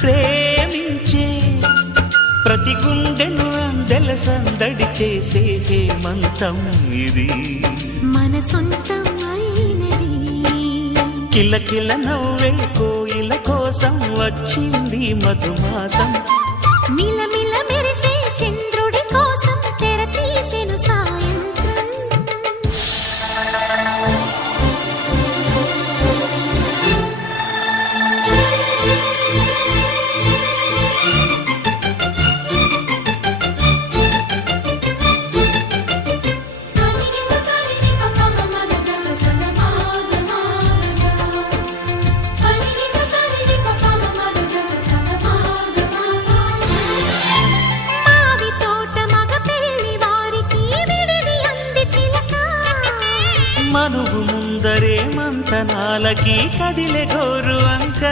ప్రేమించే ప్రతి గుండెను అందెల సందడి చేసే హేమంతం ఇది మన సొంతం అయినది కిలకిల నవ్వే కోయిల కోసం వచ్చింది మధుమాసం మిలమిల మెరిసే చంద్రుడి కోసం తెర తీసెను సాయంత్రం మనువు ముందరే మంతనాలకి కదిలే గోరు అంక